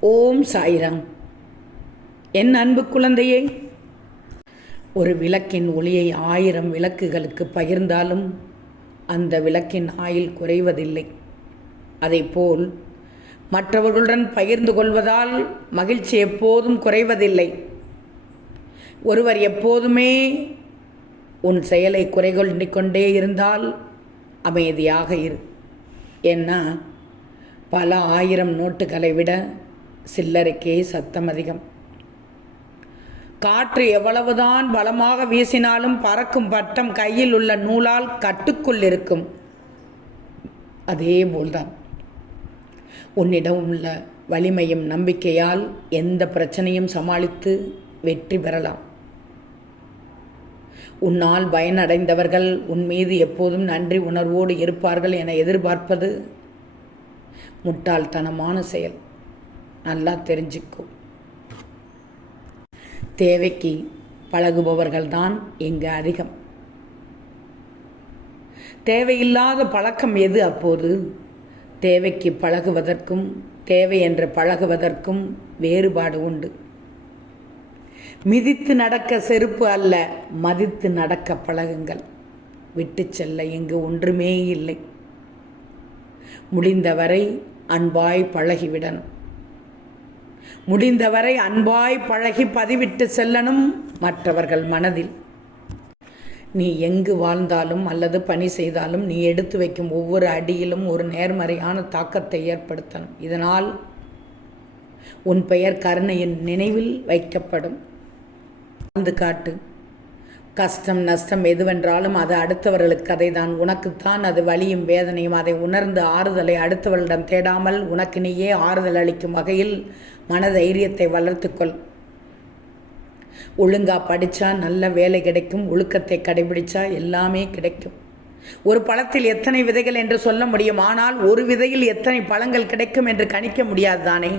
ஓம் சாய்ராம். என் அன்பு குழந்தையே ஒரு விளக்கின் ஒளியை ஆயிரம் விளக்குகளுக்கு பகிர்ந்தாலும் அந்த விளக்கின் ஆயில் குறைவதில்லை. அதைப்போல் மற்றவர்களுடன் பகிர்ந்து கொள்வதால் மகிழ்ச்சி எப்போதும் குறைவதில்லை. ஒருவர் எப்போதுமே உன் செயலை குறை கொண்டே இருந்தால் அமைதியாக இரு. ஏன்னா பல ஆயிரம் நோட்டுகளை விட சில்லறைக்கே சத்தம் அதிகம். காற்று எவ்வளவுதான் பலமாக வீசினாலும் பறக்கும் பட்டம் கையில் உள்ள நூலால் கட்டுக்குள் இருக்கும். அதே போல்தான். உன்னிடம் உள்ள வலிமையும் நம்பிக்கையால் எந்த பிரச்சனையும் சமாளித்து வெற்றி பெறலாம். உன்னால் பயனடைந்தவர்கள் உன் மீது எப்போதும் நன்றி உணர்வோடு இருப்பார்கள் என எதிர்பார்ப்பது முட்டாள்தனமான செயல். நல்லா தெரிஞ்சுக்கும் தேவைக்கு பழகுபவர்கள் தான் இங்கு அதிகம். தேவையில்லாத பழக்கம் எது அப்போது? தேவைக்கு பழகுவதற்கும் தேவை என்று பழகுவதற்கும் வேறுபாடு உண்டு. மிதித்து நடக்க செருப்பு அல்ல மதித்து நடக்க பழகுங்கள். விட்டு செல்ல இங்கு ஒன்றுமே இல்லை. முடிந்தவரை அன்பாய் பழகிவிடணும். முடிந்தவரை அன்பாய் பழகி பதிவிட்டு செல்லணும் மற்றவர்கள் மனதில். நீ எங்கு வாழ்ந்தாலும் அல்லது பணி செய்தாலும் நீ எடுத்து வைக்கும் ஒவ்வொரு அடியிலும் ஒரு நேர்மறையான தாக்கத்தை ஏற்படுத்தணும். இதனால் உன் பெயர் கருணையின் நினைவில் வைக்கப்படும். வாழ்ந்து காட்டு. கஷ்டம் நஷ்டம் எதுவென்றாலும் அது அடுத்தவர்களுக்கு கதைதான். உனக்குத்தான் அது வலியும் வேதனையும் அதை உணர்ந்து ஆறுதலை அடுத்தவர்களிடம் தேடாமல் உனக்கு நீயே ஆறுதல் அளிக்கும் வகையில் மனதைரியத்தை வளர்த்துக்கொள். ஒழுங்கா படித்தா நல்ல வேலை கிடைக்கும் ஒழுக்கத்தை கடைபிடிச்சா எல்லாமே கிடைக்கும். ஒரு பழத்தில் எத்தனை விதைகள் என்று சொல்ல முடியும் ஆனால் ஒரு விதையில் எத்தனை பழங்கள் கிடைக்கும் என்று கணிக்க முடியாது தானே?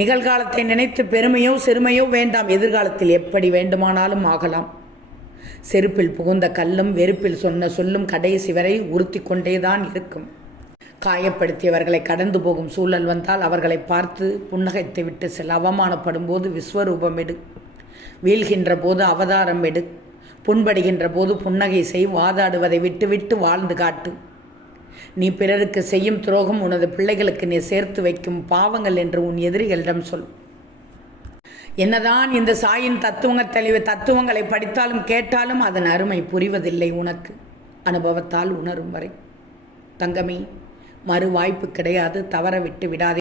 நிகழ்காலத்தை நினைத்து பெருமையோ சிறுமையோ வேண்டாம். எதிர்காலத்தில் எப்படி வேண்டுமானாலும் ஆகலாம். செருப்பில் புகுந்த கல்லும் வெறுப்பில் சொன்ன சொல்லும் கடைசி வரை உறுத்தி கொண்டேதான் இருக்கும். காயப்படுத்தியவர்களை கடந்து போகும் சூழல் வந்தால் அவர்களை பார்த்து புன்னகைத்து விட்டு செல்ல அவமானப்படும் போது விஸ்வரூபம் எடு. வீழ்கின்ற போது அவதாரம் எடு. புண்படுகின்ற போது புன்னகை செய். வாதாடுவதை விட்டுவிட்டு வாழ்ந்து காட்டு. நீ பிறருக்கு செய்யும் துரோகம் உனது பிள்ளைகளுக்கு நீ சேர்த்து வைக்கும் பாவங்கள் என்று உன் எதிரிகளிடம் சொல். என்னதான் இந்த சாயின் தத்துவங்க தெளிவு தத்துவங்களை படித்தாலும் கேட்டாலும் அதன் அருமை புரிவதில்லை உனக்கு. அனுபவத்தால் உணரும் வரை. தங்கமே மறு வாய்ப்பு கிடையாது தவற விட்டு விடாதே.